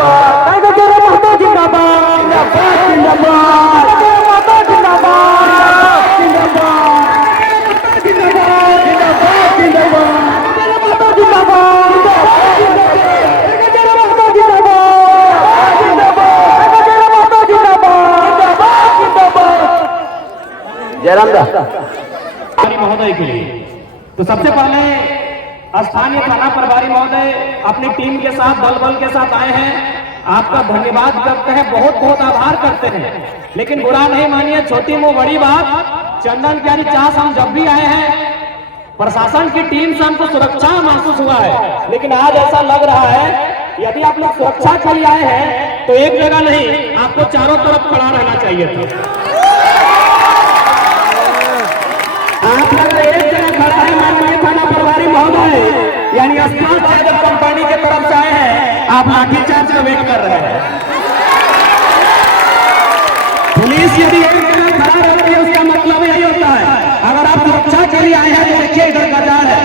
Tiger तेरे महतो जिंदाबाद जिंदाबाद तेरे महतो जिंदाबाद जिंदाबाद जिंदाबाद जिंदाबाद जिंदाबाद तेरे महतो जिंदाबाद तेरे महतो जिंदाबाद जिंदाबाद तेरे महतो जिंदाबाद जिंदाबाद। जयराम दा महोदय के लिए तो सबसे पहले स्थानीय थाना प्रभारी महोदय अपनी टीम के साथ दल बल के साथ आए हैं। आपका धन्यवाद करते हैं, बहुत बहुत आभार करते हैं। लेकिन बुरा नहीं मानिए, छोटी मुंह बड़ी बात, चंदन प्यारी चास हम जब भी आए हैं प्रशासन की टीम से हमको सुरक्षा महसूस हुआ है। लेकिन आज ऐसा लग रहा है यदि आप लोग सुरक्षा के लिए आए हैं तो एक जगह नहीं, आपको चारों तरफ खड़ा रहना चाहिए था। आप अगर एक जगह खड़ा है माननीय थाना प्रभारी महोदय, यानी अस्पताल टाइगर कंपनी के तरफ से आए हैं, आप लाठीचार्ज का वेट कर रहे हैं। पुलिस यदि एक जगह खड़ा रहती है उसका मतलब यही होता है अगर आप सुरक्षा के लिए आए हैं तो देखिए इधर बाजार है,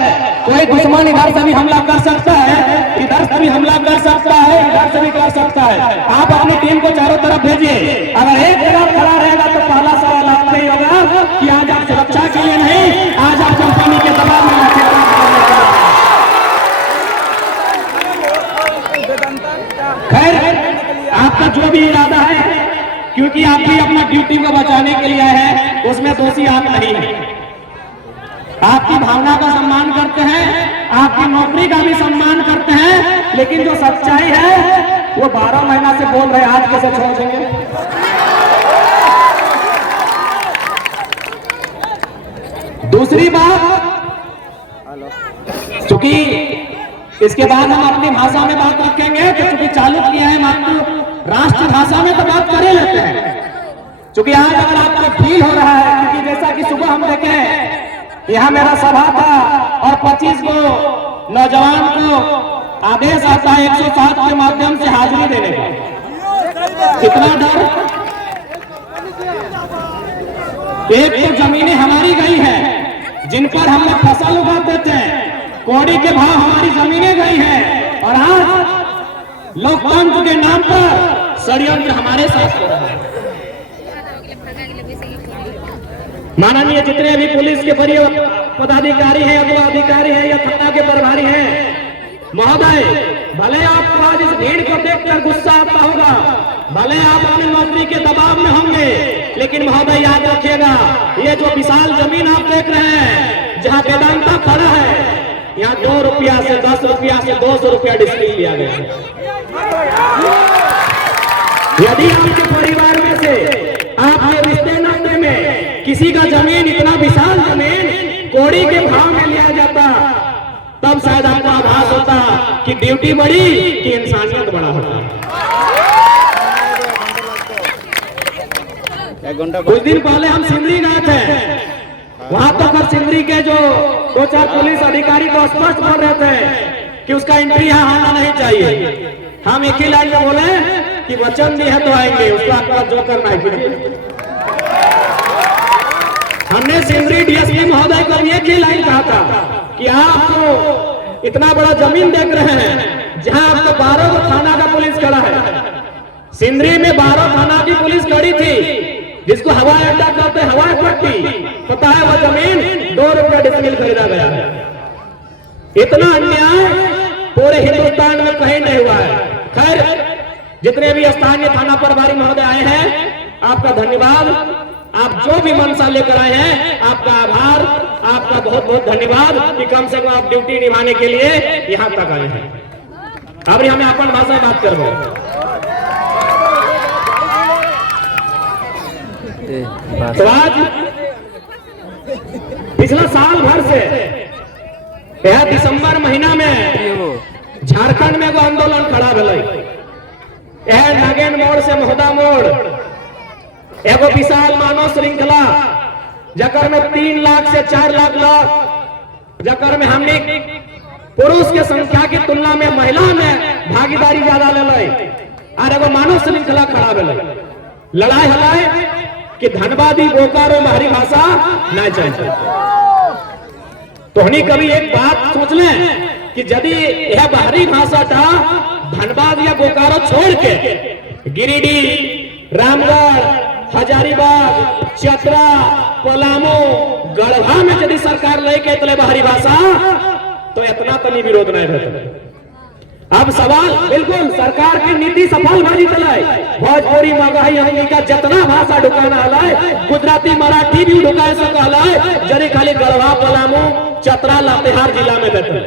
कोई दुश्मन इधर से भी हमला कर सकता है, इधर से भी हमला कर सकता है, इधर से भी कर सकता है। आप अपनी टीम को चारों तरफ भेजिए। अगर एक जगह खड़ा रहेगा तो पहला सवाल आपसे ही होगा कि आज आप सुरक्षा के लिए नहीं, आज आप कंपनी के दबाव में आके खैर आपका जो भी इरादा है, क्योंकि आप भी अपना ड्यूटी को बचाने के लिए आए हैं, उसमें दोषी आप नहीं हैं। आपकी भावना का सम्मान करते हैं, आपकी नौकरी का भी सम्मान करते हैं, लेकिन जो सच्चाई है वो 12 महीना से बोल रहे, आज कैसे छोड़ देंगे। दूसरी बात, चूंकि इसके बाद हम अपनी भाषा में बात रखेंगे, तो चूंकि चालू किया है आपको राष्ट्र भाषा में तो बात कर ही लेते हैं। चूंकि आज अगर आपको फील हो रहा है, क्योंकि जैसा कि सुबह हम देखें यहाँ मेरा सभा था और 25 को नौजवान को आदेश आता है 107 के माध्यम से हाजिरी देने का। कितना डर, एक तो जमीनें हमारी गई हैं जिन पर हम लोग फसल उगाते थे, कौड़ी के भाव हमारी जमीनें गई हैं, और आज लोकतंत्र के नाम पर षड्यंत्र हमारे साथ हो रहा है। माननीय जितने भी पुलिस के वरीय पदाधिकारी हैं, अथवा अधिकारी हैं या थाना के प्रभारी हैं महोदय, भले आपको आज इस भीड़ को देखकर गुस्सा आता होगा, भले आप अपनी नौकरी के दबाव में होंगे, लेकिन महोदय याद रखिएगा, ये जो विशाल जमीन आप देख रहे हैं जहाँ वेदांता खड़ा है, यहाँ 2 रुपया से 10 रुपया से 200 रुपया डिस्ट्रिक्ट लिया गया है। यदि आपके परिवार में से आपके रिश्ते नाते में किसी का जमीन, इतना विशाल जमीन कौड़ी के भाव में लिया जाता, तब शायद आपको आभास होता कि ड्यूटी बड़ी कि इंसानियत बड़ा होता। कुछ दिन पहले हम सिंदरी गए थे, वहां तक सिंदरी के जो 2-4 पुलिस अधिकारी तो स्पष्ट बोल रहे थे कि उसका एंट्री यहाँ आना नहीं चाहिए। हम एक ही लाइन में बोले कि वचन दी है तो आएंगे, उसका आपका जो करना है कीजिए। हमने सिंदरी डीएसपी महोदय को एक ही लाइन कहा था कि आप इतना बड़ा जमीन देख रहे हैं जहां आपको 12 थाना का पुलिस खड़ा है। सिंदरी में 12 थाना की पुलिस खड़ी थी, जिसको हवाई अड्डा कहते हैं, हवाई पट्टी, पता है वह जमीन 2 रुपया डिसमिल खरीदा गया है। इतना अन्याय पूरे हिंदुस्तान में कहीं नहीं हुआ है। खैर, जितने भी स्थानीय थाना प्रभारी महोदय आए हैं, आपका धन्यवाद। आप जो भी मंशा लेकर आए हैं, आपका आभार, आपका बहुत बहुत धन्यवाद कि कम से कम आप ड्यूटी निभाने के लिए यहाँ तक आए हैं। अब हमें अपन भाषा में बात कर रहे हैं। तो आज पिछला साल भर से यह दिसंबर महीना में झारखंड में वो आंदोलन खड़ा भले, यह नागेन मोड़ से महोदा मोड़ एगो विशाल मानव श्रृंखला, जकर में 3 लाख से 4 लाख लोग, जकर में हमने पुरुष के संख्या की तुलना में महिला में भागीदारी ज्यादा ले, और एगो मानव श्रृंखला खड़ा भले। लड़ाई हलाई कि धनबादी बोकारो हमारी भाषा न चाहिए। तो हनी कभी एक बात सोच लें कि यदि यह बाहरी भाषा था धनबाद या बोकारो छोड़ के गिरिडीह, रामगढ़, हजारीबाग, चतरा, पलामू, गढ़वा में यदि सरकार लेके चले बाहरी भाषा तो इतना तनी विरोध नहीं रहता। अब सवाल बिल्कुल सरकार की नीति सफल भाजी चलाए, भोजपुरी मगही हमनी का जितना भाषा ढुकाना हलाए, गुजराती मराठी भी ढुकाए सक हलाए, जरी खाली गढ़वा, पलामू, चतरा, लातेहार जिला में बैठे।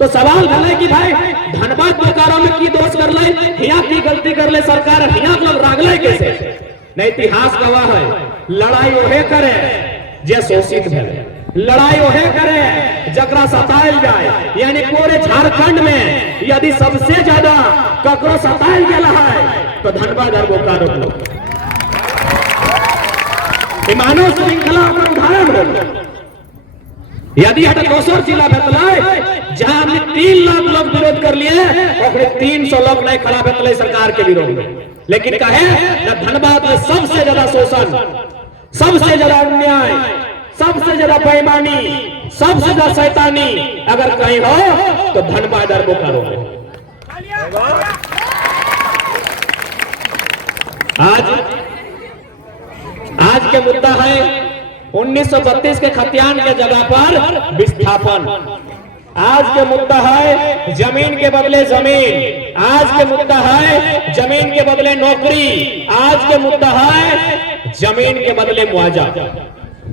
तो सवाल भले कि भाई धनबाद बोकारो में की दोष कर ले, हियां की गलती कर ले सरकार, हियां लोग रागले कैसे? नहीं, इतिहास गवाह है, लड़ाई ओहे करे जे शोषित भेले, लड़ाई ओहे करे जकरा सतायल जाए। यानी पूरे झारखंड में यदि सबसे ज्यादा ककरो सतायल गेला है तो धनबाद और बोकारो लोग। मानव श्रृंखला पर उदाहरण हो। यदि हट दोसर जिला भेटले जहां हमने 3 लाख लोग विरोध कर लिए, और 300 लोग नहीं खड़ा भेटले सरकार के विरोध में। लेकिन कहे धनबाद में सबसे ज्यादा शोषण, सबसे ज्यादा अन्याय, सबसे ज्यादा बेईमानी, सबसे ज्यादा शैतानी अगर कहीं हो तो धनबाद और बोकारो में। आज के मुद्दा है 1932 के खतियान के जगह पर विस्थापन। आज के मुद्दा है जमीन के बदले जमीन, आज के मुद्दा है जमीन के बदले नौकरी, आज के मुद्दा है जमीन के बदले मुआवजा।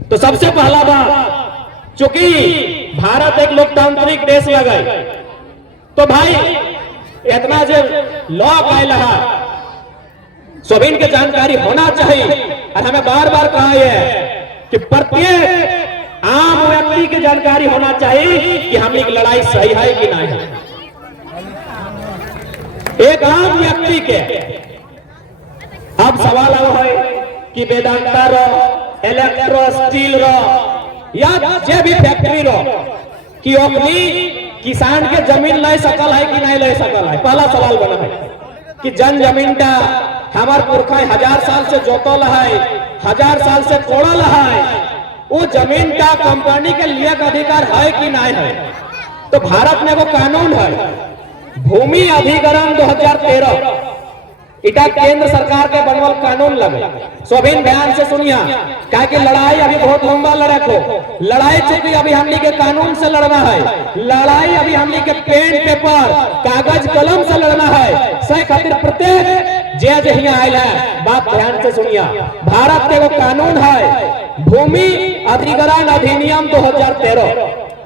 तो सबसे पहला बात, चूंकि भारत एक लोकतांत्रिक देश लगे तो भाई इतना जो लॉ आयल है सभी के जानकारी होना चाहिए। और हमें बार बार कहा है कि प्रत्येक आम व्यक्ति की जानकारी होना चाहिए कि हमने की लड़ाई सही है कि नहीं है। एक आम व्यक्ति के अब सवाल है कि वेदांता रो, इलेक्ट्रो स्टील रो या जे भी फैक्ट्री रो कि अपनी किसान के जमीन ले सकल है कि नहीं ले सकल है। पहला सवाल बना है कि जन जमीन का हमार पुरखा 1000 साल से जोतल है, 1000 साल से कोड़ल है, वो जमीन का कंपनी के लिए अधिकार है कि नहीं है। तो भारत में वो कानून है भूमि अधिग्रहण 2013, इटा केंद्र सरकार के बनवल कानून लगे। सोभिन ध्यान से सुनिया, क्या कि लड़ाई अभी बहुत लंबा लड़ाई को, लड़ाई चूंकि अभी हमने के कानून से लड़ना है, लड़ाई अभी हमने के पेन पेपर कागज कलम से लड़ना है। सही खातिर प्रत्येक जे यहाँ आयल है बात ध्यान से सुनिया। भारत के वो कानून है भूमि अधिग्रहण अधिनियम 2013,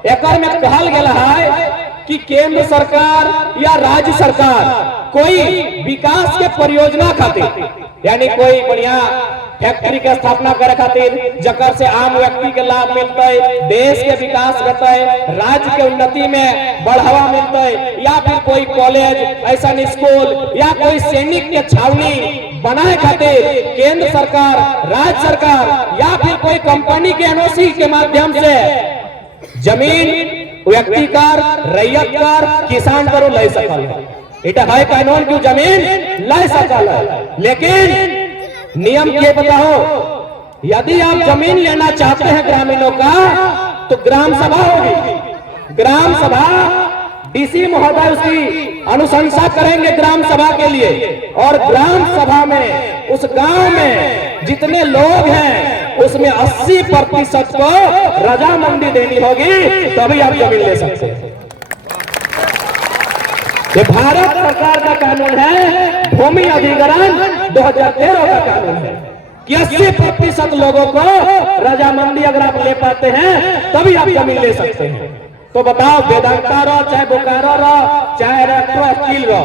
एक में कहल गया है कि केंद्र सरकार या राज्य सरकार कोई विकास के परियोजना खातिर, यानी कोई बढ़िया फैक्ट्री के स्थापना करे खातिर जकर से आम व्यक्ति के लाभ मिलता है, देश के विकास होता है, राज्य के उन्नति में बढ़ावा मिलता है, या फिर कोई कॉलेज, ऐसा स्कूल या कोई सैनिक के छावनी बनाए खातिर केंद्र सरकार, राज्य सरकार या फिर कोई कंपनी के एनओसी के माध्यम से जमीन व्यक्तिकार, रैयतकार, किसान करो ले सकल। इटा है कानून की जमीन ले सकल, लेकिन नियम के बताओ। यदि आप जमीन लेना चाहते हैं ग्रामीणों का तो ग्राम सभा होगी। ग्राम सभा डीसी महोदय उसकी अनुशंसा करेंगे ग्राम सभा के लिए, और ग्राम सभा में उस गांव में जितने लोग हैं उसमें 80% को रजामंदी देनी होगी, तभी आप जमीन ले सकते हैं। ये भारत सरकार का कानून है, भूमि अधिग्रहण 2013 का कानून है कि 80% लोगों को रजामंदी अगर आप ले पाते हैं तभी आप जमीन ले सकते हैं। तो बताओ, वेदांता रो चाहे बोकारो रो चाहे इलेक्ट्रो स्टील रो,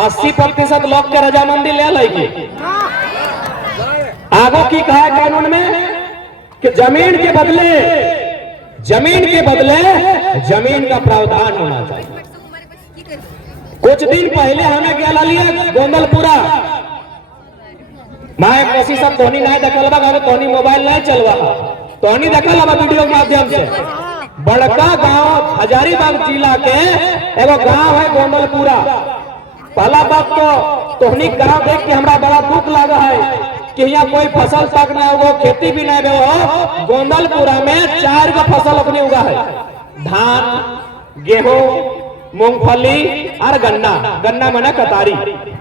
80% लोग के रजामंदी ले लेगी। आगो की कहा है कानून में कि जमीन के बदले जमीन का प्रावधान होना चाहिए। कुछ दिन पहले हमें क्या लिया गोंदलपुरा, मैं कोशिश अब तोनी नहीं देखल बा, तोनी मोबाइल नहीं चलवा, तोनी देखल बा वीडियो के माध्यम से। बड़का गांव हजारीबाग जिला के एगो गांव है गोंदलपुरा। पहला बात तो तोहनी गांव देख के हमरा बड़ा दुख लगा है कि यहाँ कोई फसल तक न हो, खेती भी नहीं हो। गोंदलपुरा में 4 गो फसल अपनी उगा है, धान, गेहूं, मूंगफली और गन्ना, गन्ना माने कतारी।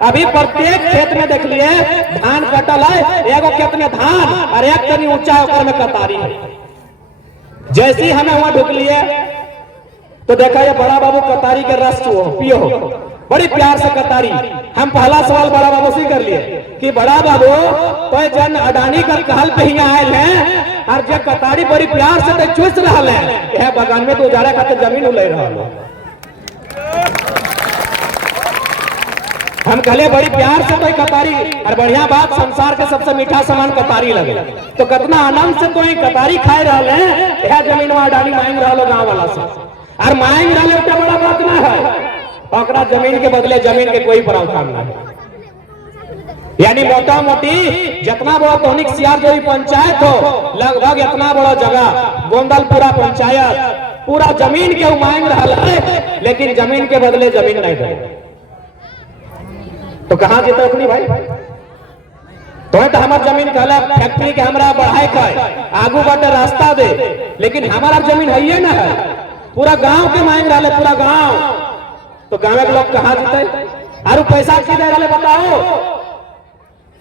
अभी प्रत्येक खेत में देख लिए धान कटल है, एगो खेत में धान और एक तनी ऊंचा ऊपर में कतारी है। जैसे ही हमें वहां ढुक लिए तो देखा ये बड़ा बाबू कतारी के रस पियो, बड़ी प्यार से कतारी। हम पहला सवाल बड़ा बाबू से कर लिए कि बड़ा बाबू तो जन अडानी का कहल पे ही आयल है और जब कतारी बड़ी प्यार से चुस रहा है बगान में तो उजाड़ा खाते जमीन ले रहा है। हम कहले बड़ी प्यार से कोई कतारी और बढ़िया बात, संसार के सबसे मीठा सामान कतारी लगे तो कितना आनंद से कोई कतारी खाए रहा है। यह जमीन अडानी मांग रहा गाँव वाला से और मांग रहा तो बड़ा बात ना है, और जमीन के बदले जमीन के कोई प्रावधान ना है। यानी मोटा मोटी जितना बड़ा तोनिक सियार जो पंचायत हो लगभग इतना बड़ा जगह गोंदलपुरा पंचायत पूरा जमीन के मांग रहा है, लेकिन जमीन के बदले जमीन नहीं दे तो कहां जीते अपनी भाई। तो हमार जमीन कहला फैक्ट्री के हमरा बढ़ाए का आगू बाटे रास्ता दे, लेकिन हमारा जमीन है ये ना है, पूरा गांव के मांग रहा है, पूरा गांव। तो गांव के लोग कहां जीते और पैसा की दे रहे बताओ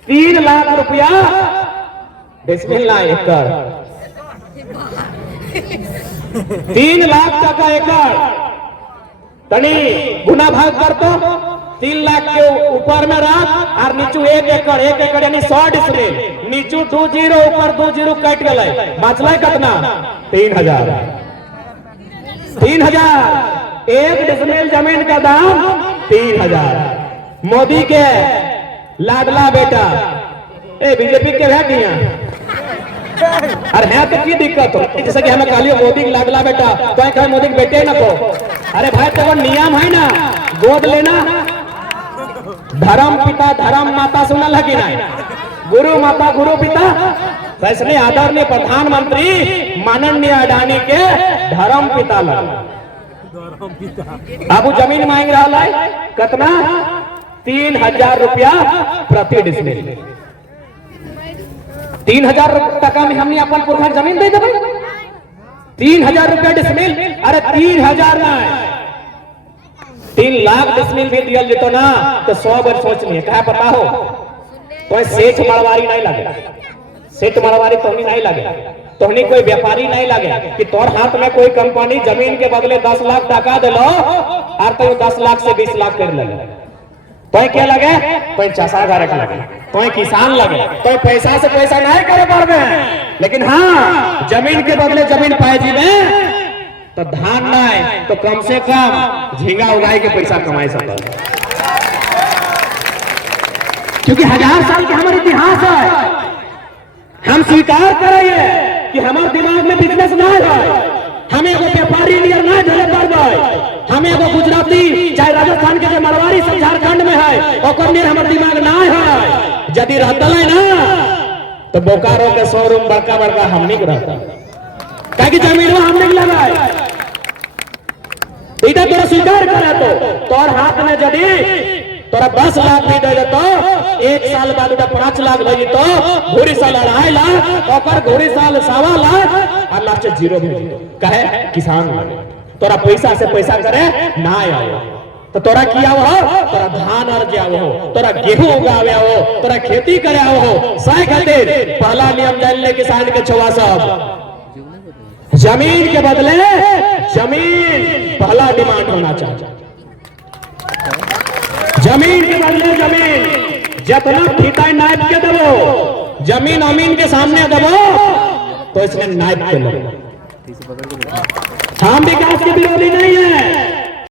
3 लाख रुपया डिसमिल ना एकड़, 3 लाख टका एकड़ तनी गुना भाग कर तो 3 लाख के ऊपर में रख और नीचू 1 एकड़ यानी 100 डिसमिल, नीचू 20 ऊपर 20 कट गए बचल कितना 3000 1 डिसमिल जमीन का दाम 3000। मोदी के लाडला बेटा बीजेपी के है कि अरे है तो की दिक्कत हो, जैसे कि हमें कहलिए मोदी के लाडला बेटा तो कहे मोदी के बेटे न को। अरे भाई तो नियम है ना गोद लेना, धर्म पिता धर्म माता सुना लगी ना, गुरु माता गुरु पिता। वैसे आदरणीय प्रधानमंत्री माननीय अडानी के धर्म पिता लगा। अब जमीन मांग रहा है कितना 3000 रुपया प्रति डिसमिल। 3000 टका में हमने अपन पुरखा जमीन दे देवे 3000 रुपया डिसमिल। अरे 3000 ना 3 लाख डिसमिल भी दिया जेतो ना तो 100 बार सोच लिए क्या पता हो तो सेठ मड़वारी नहीं लगे, सेठ मड़वारी तो नहीं लगे, तोहनी कोई व्यापारी नहीं लगे कि तोर हाथ में कोई कंपनी जमीन के बदले 10 लाख टका दे लो और तो 10 लाख से 20 लाख कर लगे तो क्या लगे तो चसा घर लगे तो किसान लगे तो पैसा से पैसा नहीं करे पावे, लेकिन हाँ जमीन के बदले जमीन पाए जीवे तो धान नहीं तो कम से कम झींगा उगाई के पैसा कमाई सकता, क्योंकि 1000 साल का हमारा इतिहास है। हम स्वीकार करेंगे कि हमारे दिमाग में बिजनेस ना है, हमें एगो व्यापारी नियर ना धरे पाए, हमें एगो गुजराती चाहे राजस्थान के जो मरवाड़ी सब झारखंड में है और नियर हमारे दिमाग ना है। यदि रहता है ना तो बोकारो के शोरूम बड़का बड़का हमने को रहता क्या जमीन हमने लगा है इधर तोरा स्वीकार करे तो तोर हाथ में यदि तोरा 10 लाख भी दे देतो 1 साल बाद 5 लाख भेजी तो घोड़ी साल 2.5 लाख और घोड़ी साल 1.25 लाख और लास्ट 0 भेजी कहे किसान तोरा पैसा से पैसा करे ना आओ तो तोरा किया हो तोरा धान अर्जे हो, तोरा गेहूं उगावे हो, तोरा खेती करे हो। साय खातिर पहला नियम जान ले किसान के छुआ सब जमीन के बदले जमीन पहला डिमांड होना चाहिए। जमीन के बदले जमीन जितना फीता नाप के दबो जमीन अमीन के सामने दबो तो इसने नाप के लो। हम विकास के विरोधी नहीं है,